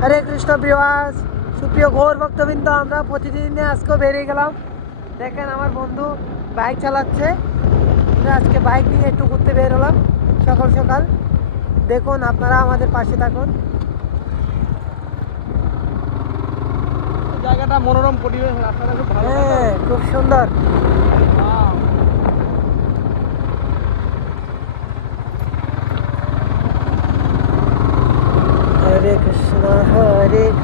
হরে Krishna Prius সুপ্রিয় ঘোর ভক্তবৃন্দ আমরা প্রতিদিনে আজকে বেরিয়ে গেলাম। দেখেন আমার বন্ধু বাইক চালাচ্ছে। আমরা আজকে বাইক নিয়ে একটু ঘুরতে বের হলাম সকাল সকাল। দেখুন আপনারা আমাদের পাশে থাকুন। জায়গাটা মনোরম পরিবেশ রাস্তাটা খুব ভালো হ্যাঁ খুব সুন্দর Wow. হরে কৃষ্ণ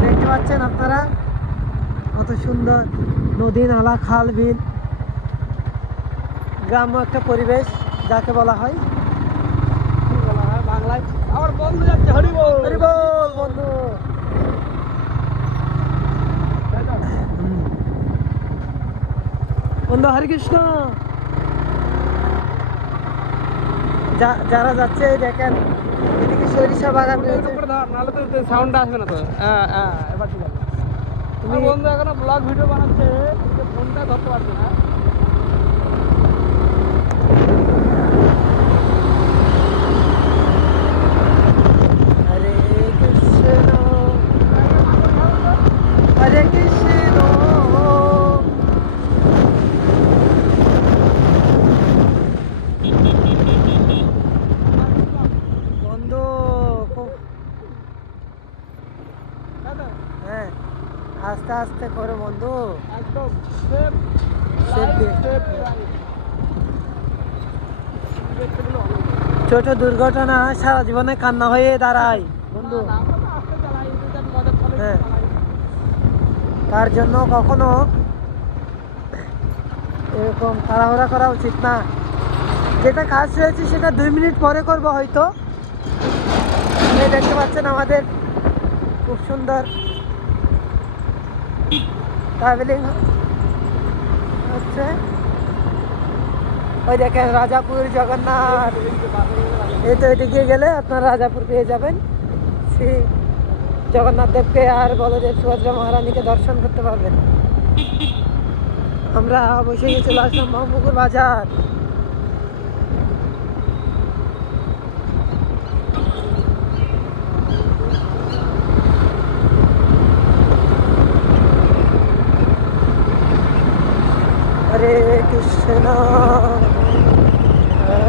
দেখতে পাচ্ছেন আপনারা? কত সুন্দর নদী নালা খাল বিল। গ্রাম্য একটা পরিবেশ যাকে বলা হয় বলা হয় বাংলায়? আমার বন্ধু যাচ্ছে হরি বল বন্ধু। বন্ধু হরে কৃষ্ণ যা- যারা যাচ্ছে দেখেন এদিকে সরিষা বাগান রয়েছে। নাহলে তো সাউন্ডটা আসবে না তো। হ্যাঁ হ্যাঁ এবার ঠিক আছে। তুমি বন্ধু এখনও ব্লগ ভিডিও বানাচ্ছে ফোনটা ধরতে পারছে না হরে কৃষ্ণ হরে কৃষ্ণ বন্ধু খুব হ্যাঁ আস্তে আস্তে করো বন্ধু একদম সেফ Safe দিয়ে। সেফ ছোট দুর্ঘটনা, সারা জীবনে কান্না হয়ে দাঁড়ায়, বন্ধু। হ্যাঁ। তার জন্য কখনো এরকম তাড়াহুড়া করা উচিত না। যেটা কাজ রয়েছে, সেটা দুই মিনিট পরে করব হয়তো। দেখতে পাচ্ছেন আমাদের খুব সুন্দর ট্রাভেলিং হচ্ছে। ওই দেখেন রাজাপুর জগন্নাথ। এই তো এদিকে গেলে আপনার রাজাপুর পেয়ে যাবেন। শ্রী জগন্নাথ দেবকে আর বলদেব সুভদ্রা মহারানীকে দর্শন করতে পারবেন। আমরা বসে চলে আসলাম মোহাম্মপুর বাজার। হরে কৃষ্ণ।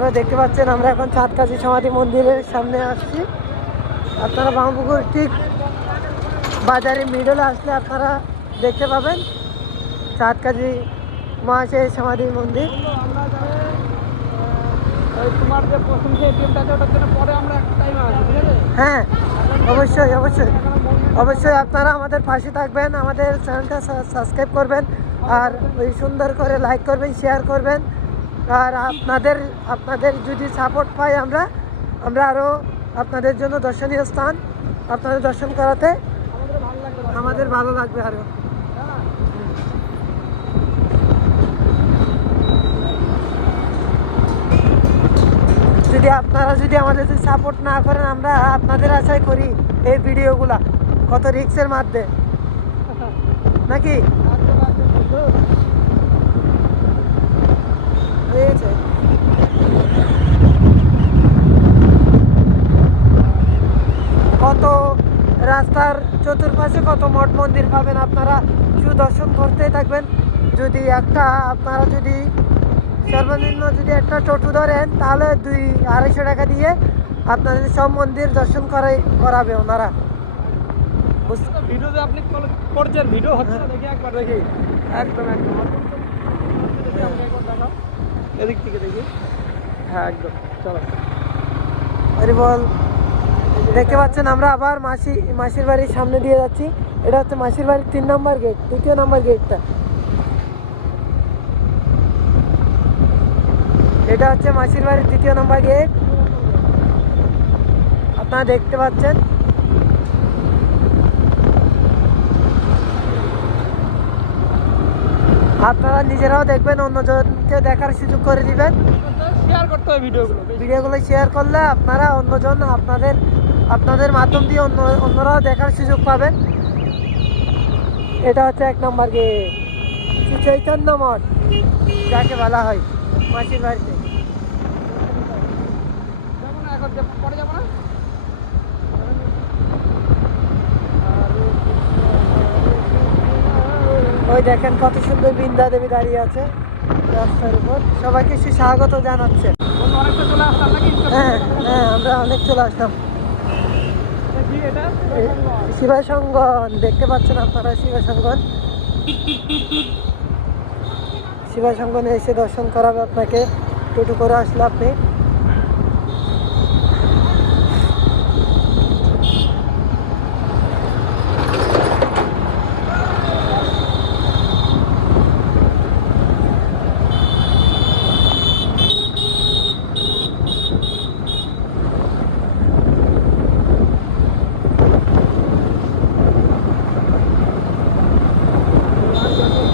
আমরা দেখতে পাচ্ছেন আমরা এখন চাঁদকাছি সমাধি মন্দিরের সামনে আসছি। আপনারা বামপুকুর ঠিক বাজারে মিডলে আসলে আপনারা দেখতে পাবেন চাঁদকাছি মহাশয় সমাধি মন্দির। তোমার যে প্রথম যে এটিএমটা ওটার জন্য পরে আমরা একটা টাইম আসব ঠিক আছে? হ্যাঁ অবশ্যই অবশ্যই। অবশ্যই আপনারা আমাদের পাশে থাকবেন আমাদের চ্যানেলটা সাবস্ক্রাইব করবেন আর ওই সুন্দর করে লাইক করবেন শেয়ার করবেন। আর আপনাদের আপনাদের যদি সাপোর্ট পাই আমরা আমরা আরও আপনাদের জন্য দর্শনীয় স্থান আপনাদের দর্শন করাতে আমাদের ভালো লাগবে আরও যদি আপনারা যদি আমাদের সাপোর্ট না করেন, আমরা আপনাদের আশায় করি এই ভিডিওগুলা, কত রিক্সের মাধ্যমে নাকি? কত রাস্তার চতুর্পাশে কত মঠ মন্দির পাবেন আপনারা? সুদর্শন করতেই থাকবেন। যদি একটা আপনারা যদি সর্বনিম্ন যদি একটা টোটো ধরেন তাহলে দুই আড়াইশো টাকা দিয়ে আপনাদের সব মন্দির দর্শন করাই করাবে ওনারা। ভিডিও আপনি করছেন ভিডিও হচ্ছে দেখি একবার দেখি। একদম একদম। এদিক থেকে দেখি। হ্যাঁ একদম। চলো। আরে বল। দেখতে পাচ্ছেন আমরা আবার মাসি মাসির বাড়ির সামনে দিয়ে যাচ্ছি। এটা হচ্ছে মাসির বাড়ির তিন নম্বর গেট দ্বিতীয় নম্বর গেটটা এটা হচ্ছে মাসির বাড়ির দ্বিতীয় নম্বর গেট আপনারা দেখতে পাচ্ছেন। আপনারা নিজেরাও দেখবেন অন্যজনকে দেখার সুযোগ করে দিবেন। শেয়ার করতে হবে ভিডিওগুলো। ভিডিওগুলো শেয়ার করলে আপনারা অন্যজন আপনাদের আপনাদের মাধ্যম দিয়ে অন্য অন্যরাও দেখার সুযোগ পাবেন। এটা হচ্ছে এক নম্বর গেট চৈতন্য মঠ যাকে বলা হয় মাসির বাড়িতে। পরে যাব না? ওই দেখেন কত সুন্দর বৃন্দা দেবী দাঁড়িয়ে আছে। রাস্তার উপর। সবাইকে সুস্বাগত জানাচ্ছে। হ্যাঁ হ্যাঁ আমরা অনেক চলে আসলাম। শিবাসঙ্গন দেখতে পাচ্ছেন আপনারা শিবাসঙ্গন শিবাসঙ্গনে এসে দর্শন করাবে আপনাকে। টোটো করে আসলে আপনি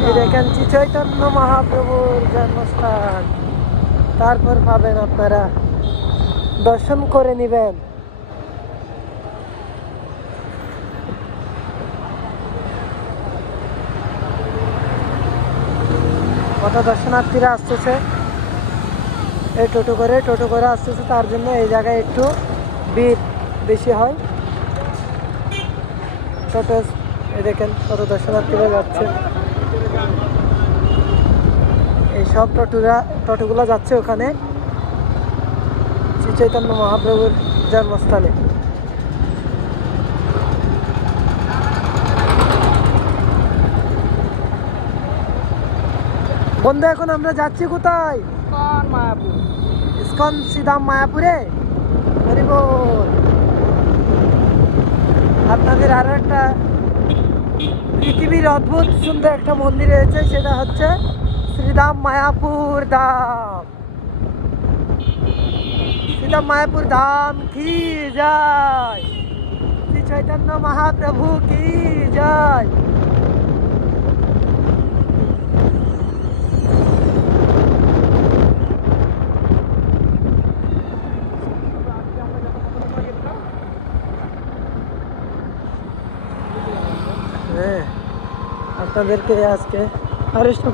এই দেখেন শ্রী চৈতন্য মহাপ্রভুর জন্মস্থান তারপর পাবেন আপনারা। দর্শন করে নেবেন। কত দর্শনার্থীরা আসতেছে? এই টোটো করে টোটো করে আসতেছে, তার জন্য এই জায়গায় একটু ভিড় বেশি হয়। টোটো এ দেখেন কত দর্শনার্থীরা যাচ্ছে। এই সব টোটোরা টোটোগুলো যাচ্ছে ওখানে। শ্রী চৈতন্য মহাপ্রভুর জন্মস্থলে। বন্ধু এখন আমরা যাচ্ছি কোথায়? মায়াপুর। ইস্কন সিদাম মায়াপুরে? হরি বল। আপনাদের আরও একটা পৃথিবীর অদ্ভুত সুন্দর একটা মন্দির রয়েছে সেটা হচ্ছে শ্রীদাম মায়াপুর ধাম শ্রীদাম মায়াপুর ধাম কি যায় শ্রী চৈতন্য মহাপ্রভু কি যায় হ্যাঁ আপনাদেরকে আজকে আরেস্ট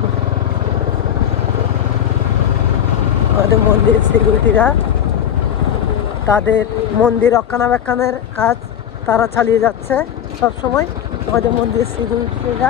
আমাদের মন্দির সিকিউরিটিরা তাদের মন্দির রক্ষণাবেক্ষণের কাজ তারা চালিয়ে যাচ্ছে সবসময়। আমাদের মন্দির সিকিউরিটিরা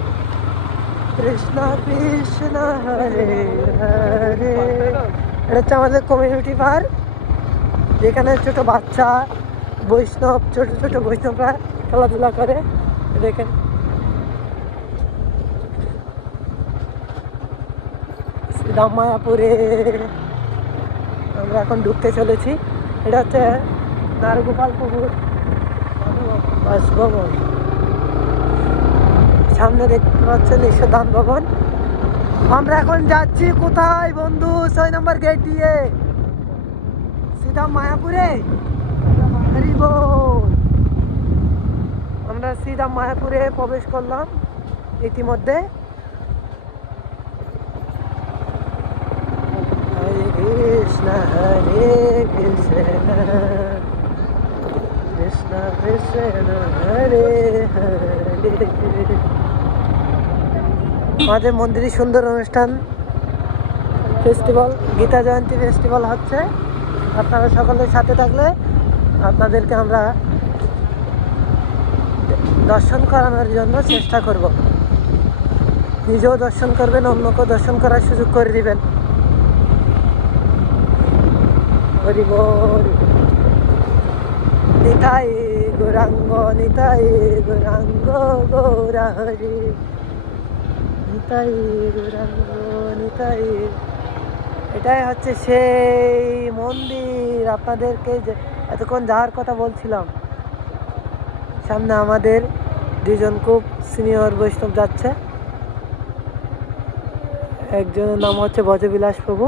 কৃষ্ণ কৃষ্ণ হরে হরে। এটা হচ্ছে আমাদের কমিউনিটি পার্ক যেখানে ছোট বাচ্চা, বৈষ্ণব, ছোট ছোট বৈষ্ণবরা খেলাধুলা করে। দেখেন। শ্রীরাম মায়াপুরে আমরা এখন ঢুকতে চলেছি। এটা হচ্ছে নারগোপালপুর বাসভবন। সামনে দেখতে পাচ্ছেন ঈশ্বরদান ভবন। আমরা এখন যাচ্ছি কোথায় বন্ধু? ছয় নম্বর গেট দিয়ে। সিধা মায়াপুরে আমরা সিধা মায়াপুরে প্রবেশ করলাম ইতিমধ্যে। কৃষ্ণ, হরে কৃষ্ণ। কৃষ্ণ কৃষ্ণ, হরে হরে। আমাদের মন্দিরে সুন্দর অনুষ্ঠান ফেস্টিভ্যাল গীতা জয়ন্তী ফেস্টিভ্যাল হচ্ছে। আপনারা সকলের সাথে থাকলে আপনাদেরকে আমরা দর্শন করানোর জন্য চেষ্টা করব। নিজেও দর্শন করবেন, অন্যকেও দর্শন করার সুযোগ করে দিবেন। নিতাই গৌরাঙ্গ নিতাই গৌরাঙ্গ, গৌরা হরি। নিতাই নিতাই। এটাই হচ্ছে সেই মন্দির আপনাদেরকে যে এতক্ষণ যাওয়ার কথা বলছিলাম। সামনে আমাদের দুজন খুব সিনিয়র বৈষ্ণব যাচ্ছে। একজনের নাম হচ্ছে বজবিলাস প্রভু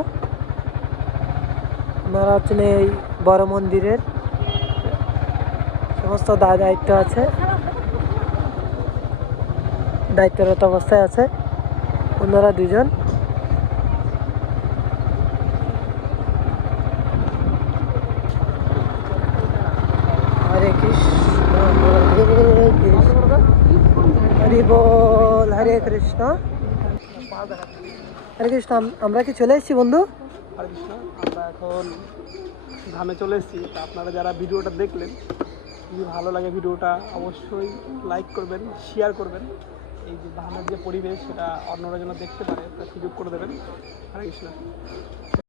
ওনারা হচ্ছেন এই বড় মন্দিরের সমস্ত দায় দায়িত্ব আছে। দায়িত্বরত অবস্থায় আছে। ওনারা দুজন হরে কৃষ্ণ। কৃষ্ণ আমরা কি চলে এসেছি বন্ধু? হরে কৃষ্ণ, আমরা এখন ধামে চলে এসেছি। আপনারা যারা ভিডিওটা দেখলেন, যদি ভালো লাগে ভিডিওটা, অবশ্যই লাইক করবেন শেয়ার করবেন। এই যে ধানের যে পরিবেশ, সেটা অন্যরা যেন দেখতে পারে, তার সুযোগ করে দেবেন। হরে কৃষ্ণ।